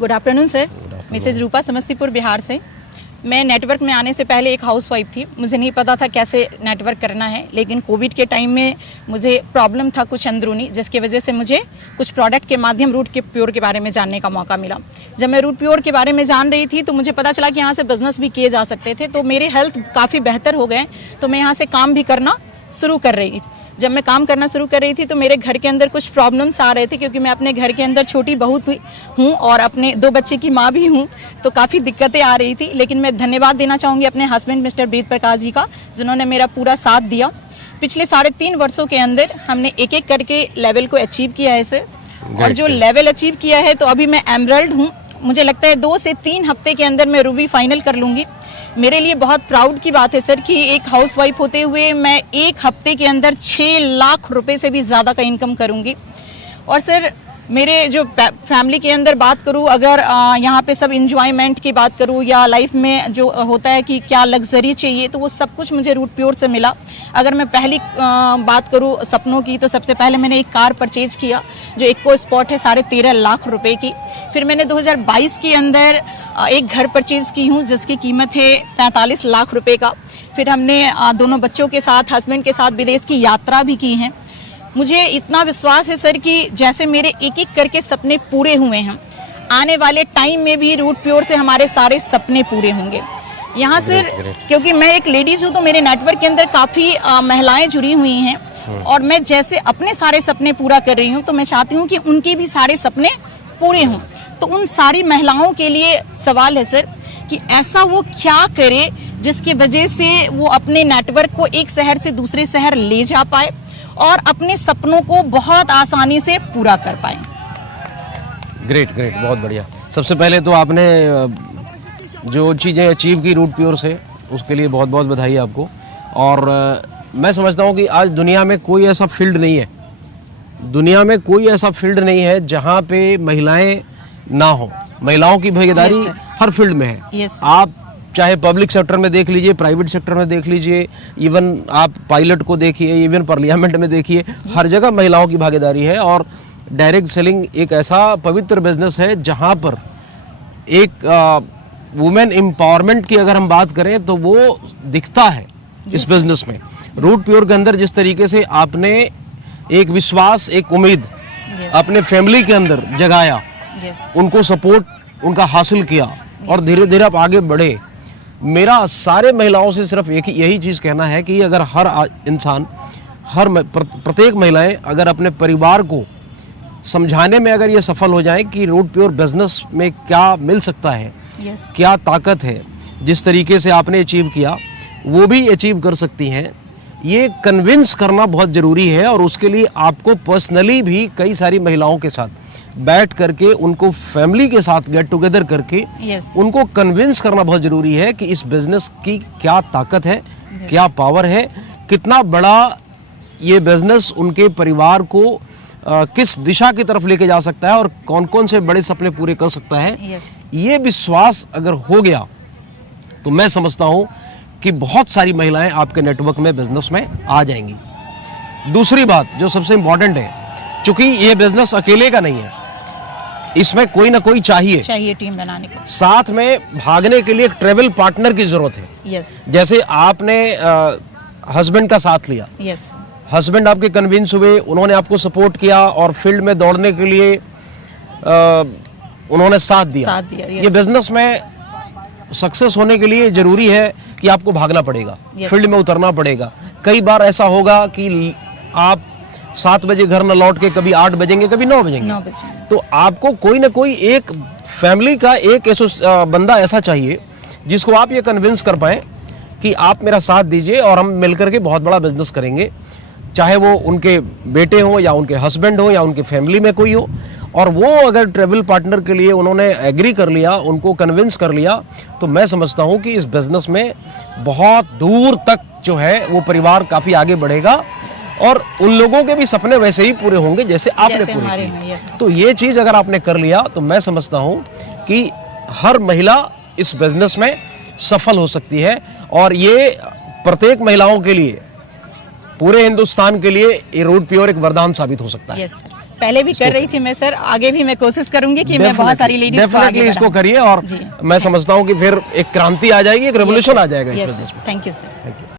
Good afternoon sir, Mrs रूपा समस्तीपुर बिहार से। मैं network में आने से पहले एक हाउसवाइफ थी, मुझे नहीं पता था कैसे नेटवर्क करना है, लेकिन कोविड के टाइम में मुझे प्रॉब्लम था कुछ अंदरूनी, जिसकी वजह से मुझे कुछ प्रोडक्ट के माध्यम रूट के प्योर के बारे में जानने का मौका मिला। जब मैं रूट प्योर के बारे में जान रही थी तो मुझे पता चला कि यहाँ से बिजनेस भी किए जा सकते थे, तो मेरे हेल्थ काफ़ी बेहतर हो गए, तो मैं यहाँ से काम भी करना शुरू कर रही। जब मैं काम करना शुरू कर रही थी तो मेरे घर के अंदर कुछ प्रॉब्लम्स आ रहे थे, क्योंकि मैं अपने घर के अंदर छोटी बहू हूँ और अपने 2 बच्चे की माँ भी हूँ, तो काफ़ी दिक्कतें आ रही थी। लेकिन मैं धन्यवाद देना चाहूँगी अपने हस्बैंड मिस्टर वेद प्रकाश जी का, जिन्होंने मेरा पूरा साथ दिया। पिछले 3.5 वर्षों के अंदर हमने एक एक करके लेवल को अचीव किया है सर, और जो लेवल अचीव किया है तो अभी मैं एमरल्ड हूँ। मुझे लगता है 2 से 3 हफ्ते के अंदर मैं रूबी फाइनल कर लूँगी। मेरे लिए बहुत प्राउड की बात है सर कि एक हाउसवाइफ होते हुए मैं 1 हफ्ते के अंदर 6 लाख रुपए से भी ज़्यादा का इनकम करूंगी। और सर मेरे जो फैमिली के अंदर बात करूं, अगर यहाँ पे सब इंजॉयमेंट की बात करूं या लाइफ में जो होता है कि क्या लग्जरी चाहिए, तो वो सब कुछ मुझे रूट प्योर से मिला। अगर मैं पहली बात करूं सपनों की, तो सबसे पहले मैंने एक कार परचेज किया जो इको स्पॉट है 13.5 लाख रुपए की। फिर मैंने 2022 के अंदर एक घर परचेज की हूँ जिसकी कीमत है 45 लाख रुपए का। फिर हमने दोनों बच्चों के साथ, हस्बैंड के साथ विदेश की यात्रा भी की है। मुझे इतना विश्वास है सर कि जैसे मेरे एक एक करके सपने पूरे हुए हैं, आने वाले टाइम में भी रूट प्योर से हमारे सारे सपने पूरे होंगे। यहाँ सर क्योंकि मैं एक लेडीज हूँ तो मेरे नेटवर्क के अंदर काफ़ी महिलाएं जुड़ी हुई हैं, और मैं जैसे अपने सारे सपने पूरा कर रही हूँ तो मैं चाहती हूँ कि उनके भी सारे सपने पूरे हों। तो उन सारी महिलाओं के लिए सवाल है सर कि ऐसा वो क्या करे जिसकी वजह से वो अपने नेटवर्क को एक शहर से दूसरे शहर ले जा पाए और अपने सपनों को बहुत आसानी से पूरा कर पाए। ग्रेट, बहुत बढ़िया। सबसे पहले तो आपने जो चीज़ें अचीव की रूट प्योर से, उसके लिए बहुत बहुत बधाई आपको। और मैं समझता हूँ कि आज दुनिया में कोई ऐसा फील्ड नहीं है, दुनिया में कोई ऐसा फील्ड नहीं है जहाँ पे महिलाएं ना हो। महिलाओं की भागीदारी हर फील्ड में है। आप चाहे पब्लिक सेक्टर में देख लीजिए, प्राइवेट सेक्टर में देख लीजिए, इवन आप पायलट को देखिए, इवन पार्लियामेंट में देखिए, हर जगह महिलाओं की भागीदारी है। और डायरेक्ट सेलिंग एक ऐसा पवित्र बिजनेस है जहां पर एक वुमेन एम्पावरमेंट की अगर हम बात करें तो वो दिखता है इस बिजनेस में। रूट प्योर के अंदर जिस तरीके से आपने एक विश्वास, एक उम्मीद अपने फैमिली के अंदर जगाया, उनको सपोर्ट उनका हासिल किया और धीरे धीरे आप आगे बढ़े। मेरा सारे महिलाओं से सिर्फ यही चीज़ कहना है कि अगर हर इंसान, प्रत्येक महिलाएं अगर अपने परिवार को समझाने में अगर ये सफल हो जाए कि रूट प्योर बिजनेस में क्या मिल सकता है, क्या ताकत है, जिस तरीके से आपने अचीव किया वो भी अचीव कर सकती हैं, ये कन्विंस करना बहुत ज़रूरी है। और उसके लिए आपको पर्सनली भी कई सारी महिलाओं के साथ बैठ करके, उनको फैमिली के साथ गेट टुगेदर करके उनको कन्विंस करना बहुत ज़रूरी है कि इस बिज़नेस की क्या ताकत है, क्या पावर है, कितना बड़ा ये बिज़नेस उनके परिवार को किस दिशा की तरफ लेके जा सकता है और कौन कौन से बड़े सपने पूरे कर सकता है। ये विश्वास अगर हो गया तो मैं समझता हूँ कि बहुत सारी महिलाएं आपके नेटवर्क में, बिजनेस में आ जाएंगी। दूसरी बात जो सबसे इम्पोर्टेंट है, चूंकि ये बिजनेस अकेले का नहीं है, इसमें कोई ना कोई चाहिए टीम बनाने को, साथ में भागने के लिए एक ट्रेवल पार्टनर की जरूरत है। जैसे आपने हस्बैंड का साथ लिया, हस्बैंड आपके कन्विंस हुए, उन्होंने आपको सपोर्ट किया और फील्ड में दौड़ने के लिए उन्होंने साथ दिया। ये बिजनेस में सक्सेस होने के लिए जरूरी है कि आपको भागना पड़ेगा, फील्ड में उतरना पड़ेगा। कई बार ऐसा होगा कि आप 7 बजे घर न लौट के कभी 8 बजेंगे, कभी 9 बजेंगे। तो आपको कोई ना कोई एक फैमिली का एक बंदा ऐसा चाहिए जिसको आप ये कन्विंस कर पाए कि आप मेरा साथ दीजिए और हम मिलकर के बहुत बड़ा बिजनेस करेंगे, चाहे वो उनके बेटे हों या उनके हस्बैंड हो या उनके फैमिली में कोई हो। और वो अगर ट्रेवल पार्टनर के लिए उन्होंने एग्री कर लिया, उनको कन्विंस कर लिया, तो मैं समझता हूँ कि इस बिजनेस में बहुत दूर तक जो है वो परिवार काफ़ी आगे बढ़ेगा और उन लोगों के भी सपने वैसे ही पूरे होंगे जैसे आपने पूरे किए। तो ये चीज़ अगर आपने कर लिया तो मैं समझता हूँ कि हर महिला इस बिजनेस में सफल हो सकती है। और ये प्रत्येक महिलाओं के लिए, पूरे हिंदुस्तान के लिए ये रूट प्योर एक वरदान साबित हो सकता है। पहले भी कर रही थी मैं सर, आगे भी मैं कोशिश करूंगी कि मैं बहुत सारी लेडीज को आगे डेफिनेटली इसको बढ़ाऊं। करिए और जी। मैं समझता हूँ कि फिर एक क्रांति आ जाएगी, एक रेवोल्यूशन आ जाएगा इस यस बिजनेस में। Thank you sir. Thank you.